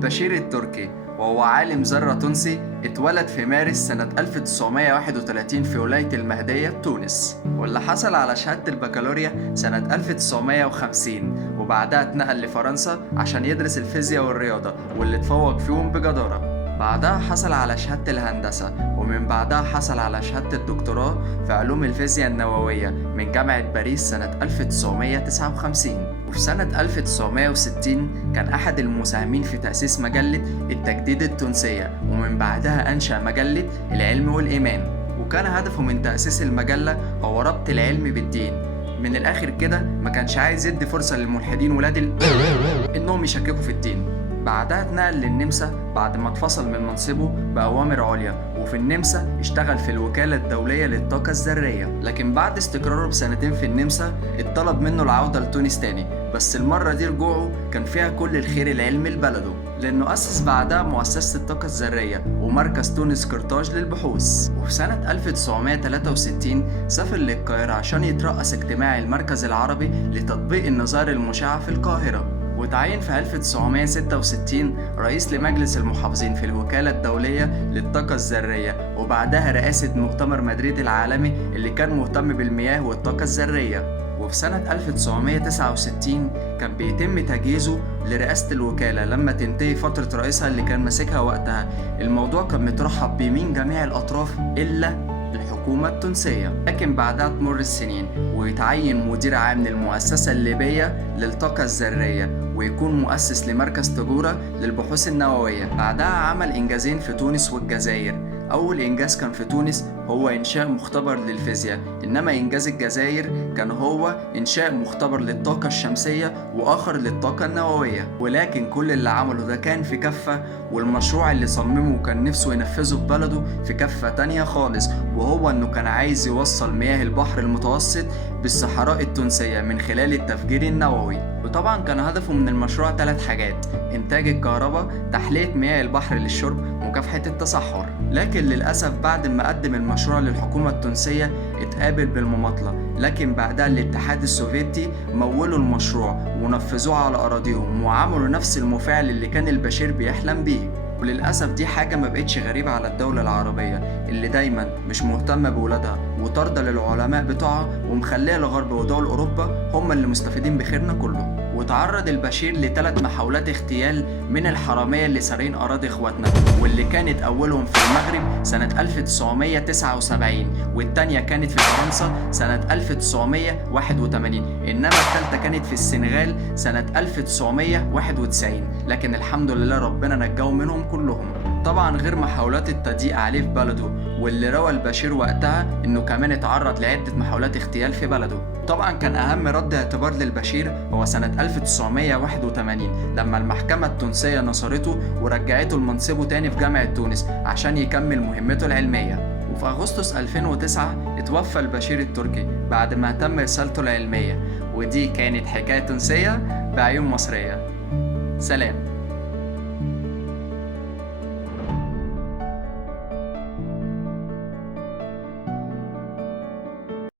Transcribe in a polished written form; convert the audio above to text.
البشير التركي، وهو عالم ذرة تونسي اتولد في مارس سنة 1931 في ولاية المهدية تونس، واللي حصل على شهادة البكالوريا سنة 1950، وبعدها اتنقل لفرنسا عشان يدرس الفيزياء والرياضة واللي اتفوق فيهم بجدارة. بعدها حصل على شهادة الهندسة، ومن بعدها حصل على شهادة الدكتوراه في علوم الفيزياء النووية من جامعة باريس سنة 1959. وفي سنة 1960 كان أحد المساهمين في تأسيس مجلة التجديد التونسية، ومن بعدها أنشأ مجلة العلم والإيمان، وكان هدفه من تأسيس المجلة هو ربط العلم بالدين. من الآخر كده ما كانش عايز يدي فرصة للملحدين ولاد إنهم يشككوا في الدين. بعدها اتنقل للنمسا بعد ما اتفصل من منصبه بأوامر عليا، وفي النمسا اشتغل في الوكالة الدولية للطاقة الذرية. لكن بعد استقراره بسنتين في النمسا اتطلب منه العودة لتونس تاني، بس المرة دي رجوعه كان فيها كل الخير العلمي لبلده، لأنه أسس بعدها مؤسسة الطاقة الذرية ومركز تونس قرطاج للبحوث. وفي سنة 1963 سافر للقاهرة عشان يترأس اجتماع المركز العربي لتطبيق النظائر المشعة في القاهرة، وتعين في 1966 رئيس لمجلس المحافظين في الوكالة الدولية للطاقة الذرية، وبعدها رئاسة مؤتمر مدريد العالمي اللي كان مهتم بالمياه والطاقة الذرية. وفي سنة 1969 كان بيتم تجهيزه لرئاسة الوكالة لما تنتهي فترة رئيسها اللي كان ماسكها وقتها. الموضوع كان مترحب بيه من جميع الأطراف إلا الحكومة التونسية، لكن بعدها تمر السنين ويتعين مدير عام للمؤسسة الليبية للطاقة الذرية، ويكون مؤسس لمركز تجورة للبحوث النووية. بعدها عمل إنجازين في تونس والجزائر. أول إنجاز كان في تونس هو إنشاء مختبر للفيزياء، إنما إنجاز الجزائر كان هو إنشاء مختبر للطاقة الشمسية وآخر للطاقة النووية. ولكن كل اللي عمله ده كان في كفة، والمشروع اللي صممه وكان نفسه ينفذه في بلده في كفة تانية خالص، وهو إنه كان عايز يوصل مياه البحر المتوسط بالصحراء التونسية من خلال التفجير النووي. وطبعا كان هدفه من المشروع 3 حاجات: إنتاج الكهرباء، تحلية مياه البحر للشرب، مكافحة التصحر. لكن للأسف بعد ما قدم المشروع للحكومة التونسية اتقابل بالمماطلة، لكن بعدها الاتحاد السوفيتي مولوا المشروع ونفذوه على أراضيهم، وعملوا نفس المفاعل اللي كان البشير بيحلم بيه. وللأسف دي حاجة ما بقتش غريبة على الدولة العربية اللي دايما مش مهتمة بولادها وطاردة للعلماء بتوعها، ومخلية الغرب ودول أوروبا هم اللي مستفيدين بخيرنا كله. وتعرض البشير ل3 محاولات اغتيال من الحرامية اللي سارقين أراضي إخواتنا، واللي كانت أولهم في المغرب سنة 1979، والتانية كانت في فرنسا سنة 1981، إنما الثالثة كانت في السنغال سنة 1991. لكن الحمد لله ربنا نجاهم منهم كلهم. طبعا غير محاولات التضييق عليه في بلده، واللي روى البشير وقتها انه كمان اتعرض لعدة محاولات اغتيال في بلده. طبعا كان اهم رد اعتبار للبشير هو سنة 1981 لما المحكمة التونسية نصرته ورجعته لمنصبه تاني في جامعة تونس عشان يكمل مهمته العلمية. وفي أغسطس 2009 اتوفى البشير التركي بعد ما تم رسالته العلمية. ودي كانت حكاية تونسية بعيون مصرية. سلام.